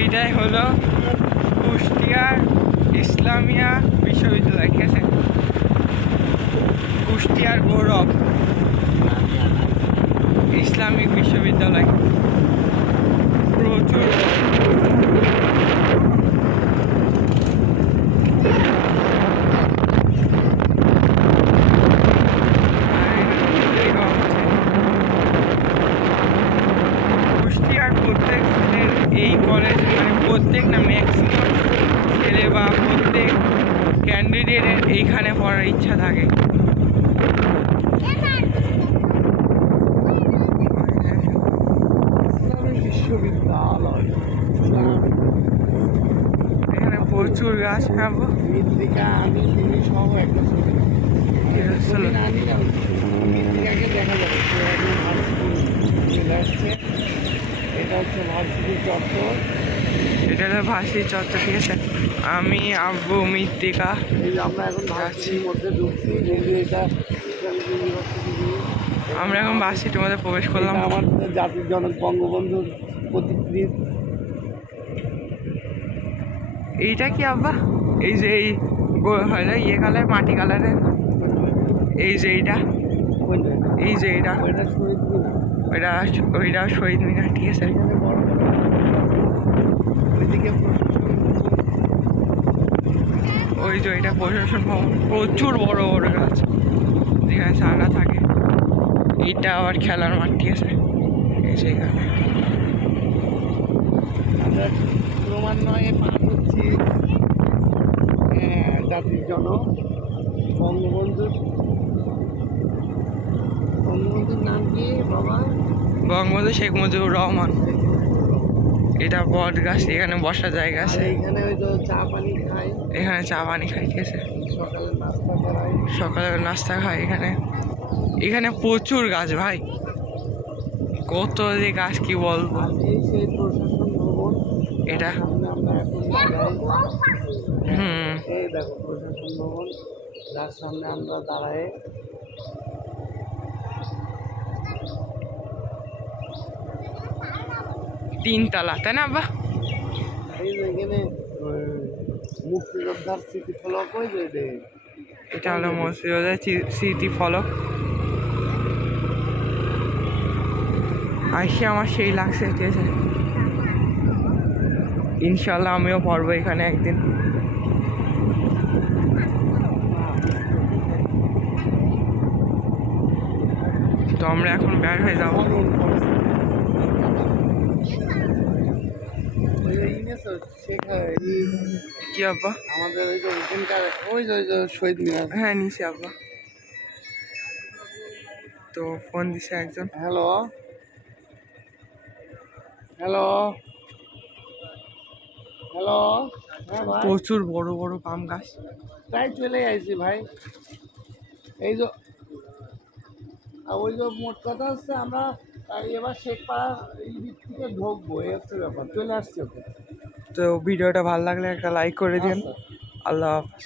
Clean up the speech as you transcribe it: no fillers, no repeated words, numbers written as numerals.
এইটাই হলো কুষ্টিয়ার ইসলামিয়া বিশ্ববিদ্যালয়, ঠিক আছে? কুষ্টিয়ার গৌরব ইসলামিক বিশ্ববিদ্যালয়। প্রচুর কুষ্টিয়ার প্রত্যেক এই কলেজ মানে প্রত্যেক না ম্যাক্সিমাম ছেলে বা প্রত্যেক ক্যান্ডিডেটের এইখানে পড়ার ইচ্ছা থাকে। বিশ্ববিদ্যালয় এখানে প্রচুর গাছ। খাবো মৃত্তিকা আমি তিনি সহ একটা ছবি না নিলাম। মৃত্তিকাকে দেখা যাবে চলে আসছে। এটা হচ্ছে ভার্সিটি চত্বর। এটা হলো ভার্সিটি চত্বর, ঠিক আছে? আমি আব্বু মৃত্তিকা এই যে আমরা এখন ভার্সিটির মধ্যে ঢুকছি, যেহেতু এটা ইউনিভার্সিটি। আমরা এখন ভার্সিটির মধ্যে প্রবেশ করলাম। আমার জাতির জনক বঙ্গবন্ধুর প্রতিকৃতি। এইটা কি আব্বা? এই যে এই হলো ইয়ে কালার, মাটি কালারের, এই যে এইটা, এই যে এইটা, ওইটা শহীদ মিনার। ওইটা শহীদ মিনার, ঠিক আছে? ওইদিকে ওই যে এটা প্রশাসন ভবন। প্রচুর বড় বড় গাছ যেখানে সারা থাকে। এইটা আবার খেলার মাঠ, ঠিক আছে? এই যে এখানে আমরা ক্রমান্বয়ে পার হচ্ছি জাতির জনক বঙ্গবন্ধুর নাম কি বাবা? বঙ্গবন্ধু শেখ মুজিবুর রহমান। এটা বট গাছ, এখানে বসার জায়গা আছে। এখানে ওই তো চা পানি খাই, এখানে চা পানি খাই, ঠিক আছে? সকালে নাস্তা করাই, সকালে নাস্তা খাই এখানে। এখানে প্রচুর গাছ ভাই, কত যে গাছ কি বলবো। এই সেই প্রশাসন ভবন। এটা আমরা এখন হুম এই দেখো প্রশাসন ভবন, যার সামনে আমরা দাঁড়াই। তিনতলা, তাই না আব্বা? এই যে এখানে মুক্তিযোদ্ধার স্মৃতি ফলক, ওই যে এটা হলো মসজিদের স্মৃতি ফলক। আইসে আমার সেই লাগছে, ঠিক আছে? ইনশাল্লাহ আমিও পড়বো এখানে একদিন। তো আমরা এখন বের হয়ে যাবো। কি আব্বা? আমাদের ওই যে ওখানকার ওই যে শহীদ মিনার। হ্যাঁ নিছি আব্বা। তো ফোন দিছে একজন। Hello hello hello. হ্যাঁ ভাই, প্রচুর বড় বড় পাম গাছ। প্রায় চলে আসছি ভাই। এই যে ওই যে মোট কথা হচ্ছে আমরা এবার শেখপাড়ার এই দিক থেকে ঢুকবো, এই হচ্ছে ব্যাপার। চলে আসছি ওকে। তো ভিডিওটা ভালো লাগলে একটা লাইক করে দিন। আচ্ছা। আল্লাহ হাফেজ।